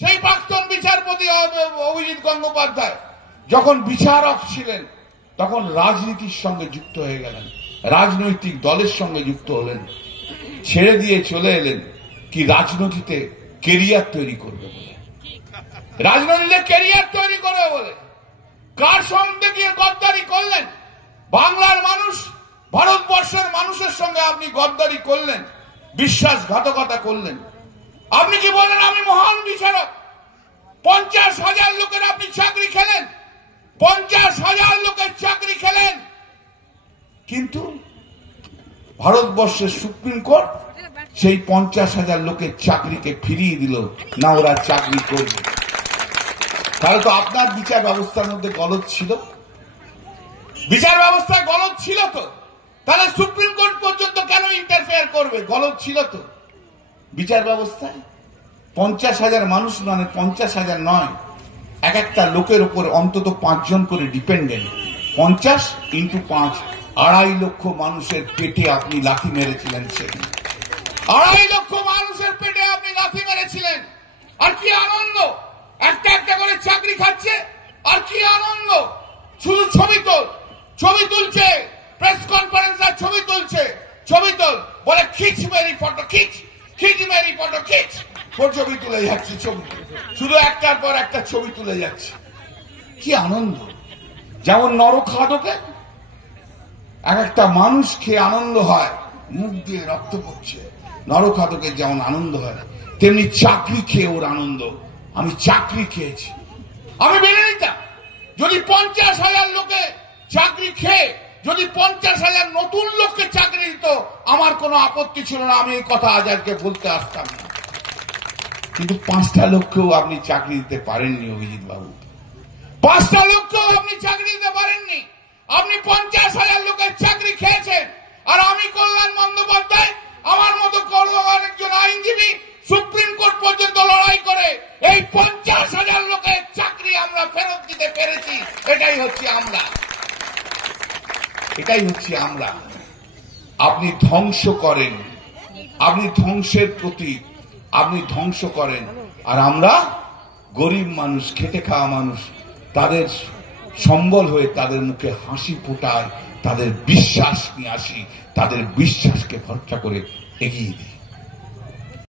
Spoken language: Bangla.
সেই প্রাক্তন বিচারপতি অভিজিৎ গঙ্গোপাধ্যায় যখন বিচারক ছিলেন তখন রাজনীতির সঙ্গে যুক্ত হয়ে গেলেন, রাজনৈতিক দলের সঙ্গে যুক্ত হলেন, ছেড়ে দিয়ে চলে এলেন কি রাজনীতিতে কেরিয়ার তৈরি করবে বলে, রাজনীতিতে কেরিয়ার তৈরি করবে বলে। কার সঙ্গে গিয়ে গদ্দারি করলেন? বাংলার মানুষ, ভারতবর্ষের মানুষের সঙ্গে আপনি গদ্দারি করলেন, বিশ্বাসঘাতকতা করলেন। আপনি কি বলেন আমি মহান বিচারক? 50,000 লোকের আপনি চাকরি খেলেন, 50,000 লোকের চাকরি খেলেন, কিন্তু ভারতবর্ষের সুপ্রিম কোর্ট সেই 50,000 লোকের চাকরিকে ফিরিয়ে দিল না, ওরা চাকরি করবে। তাহলে তো আপনার বিচার ব্যবস্থার মধ্যে গলদ ছিল, বিচার ব্যবস্থায় গলদ ছিল তো, তাহলে সুপ্রিম কোর্ট পর্যন্ত কেন ইন্টারফেয়ার করবে? গলদ ছিল তো বিচার ব্যবস্থায়। 50,000 মানুষ মানে 50,000 নয়, এক একটা লোকের উপর অন্তত 5 জন করে ডিপেন্ডেন্ট। 50 × 5, 2.5 লক্ষ মানুষের পেটে আপনি লাথি মেরেছিলেন সেদিন, 2.5 লক্ষ মানুষের পেটে আপনি লাথি মেরেছিলেন। আর কি আনন্দ, একটা একটা করে চাকরি খাচ্ছে, আর কি আনন্দ। শুধু ছবি তুলছে, প্রেস কনফারেন্স আর ছবি তুলছে, ছবি তোল বলে খিচ মেরি ফটো, খিচ মেরি ফটো, খিচ, ছবি তুলে যাচ্ছে, শুধু একটার পর একটা ছবি তুলে যাচ্ছে। কি আনন্দ। যেমন নরখাদকে এক একটা মানুষ খেয়ে আনন্দ হয়, মুখ দিয়ে রক্ত পড়ছে, নরখাদকের যেমন আনন্দ হয়, তেমনি চাকরি খেয়ে ওর আনন্দ। আমি চাকরি খেয়েছি, আমি মেনে নিতাম যদি 50,000 লোকে চাকরি খেয়ে যদি 50,000 নতুন লোককে চাকরি দিত, আমার কোনো আপত্তি ছিল না, আমি এই কথা আজকে বলতে আসতাম না। কিন্তু 5টা লোককেও আপনি চাকরি দিতে পারেননি অভিজিৎ বাবু, 5টা লোককেও আপনি চাকরি দিতে পারেননি। আপনি 50,000 লোকের চাকরি খেয়েছেন, আর আমি কল্যাণ বন্দ্যোপাধ্যায়, আমার মতো একজন আইনজীবী সুপ্রিম কোর্ট পর্যন্ত লড়াই করে এই 50,000 লোকের চাকরি আমরা ফেরত দিতে পেরেছি। এটাই হচ্ছে আমরা, এটাই হচ্ছে আমরা। আপনি ধ্বংস করেন, আপনি ধ্বংসের প্রতীক, আপনি ধ্বংস করেন। আর আমরা গরিব মানুষ, খেটে খাওয়া মানুষ, তাদের সম্বল হয়ে তাদের মুখে হাসি ফোটায়, তাদের বিশ্বাস নিয়ে আসি, তাদের বিশ্বাসকে ভরসা করে এগিয়ে দিই।